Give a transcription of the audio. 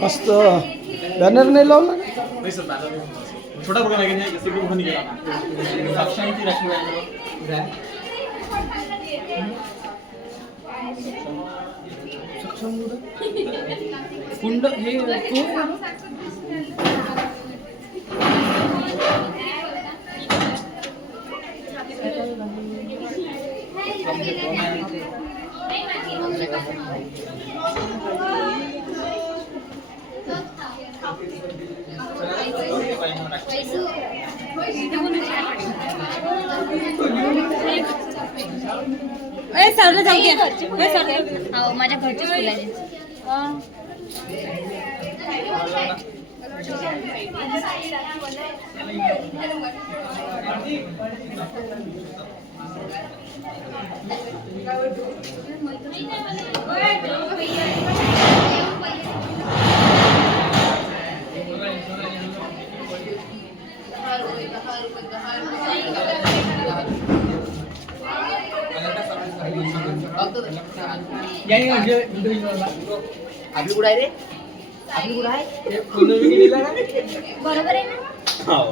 मस्त बॅनर नाही लावला नहीं सर बैनर नहीं होता सर। छोटा प्रोग्राम है कि जैसे कि वो नहीं गया शांती राखी बैनर सक्षम कुंड हे सरला जाऊ घ्या हो माझ्या घरचेच बोलायचे अभी कुठं आहे रे अभी कुठं आहे बरोबर आहे ना हाँ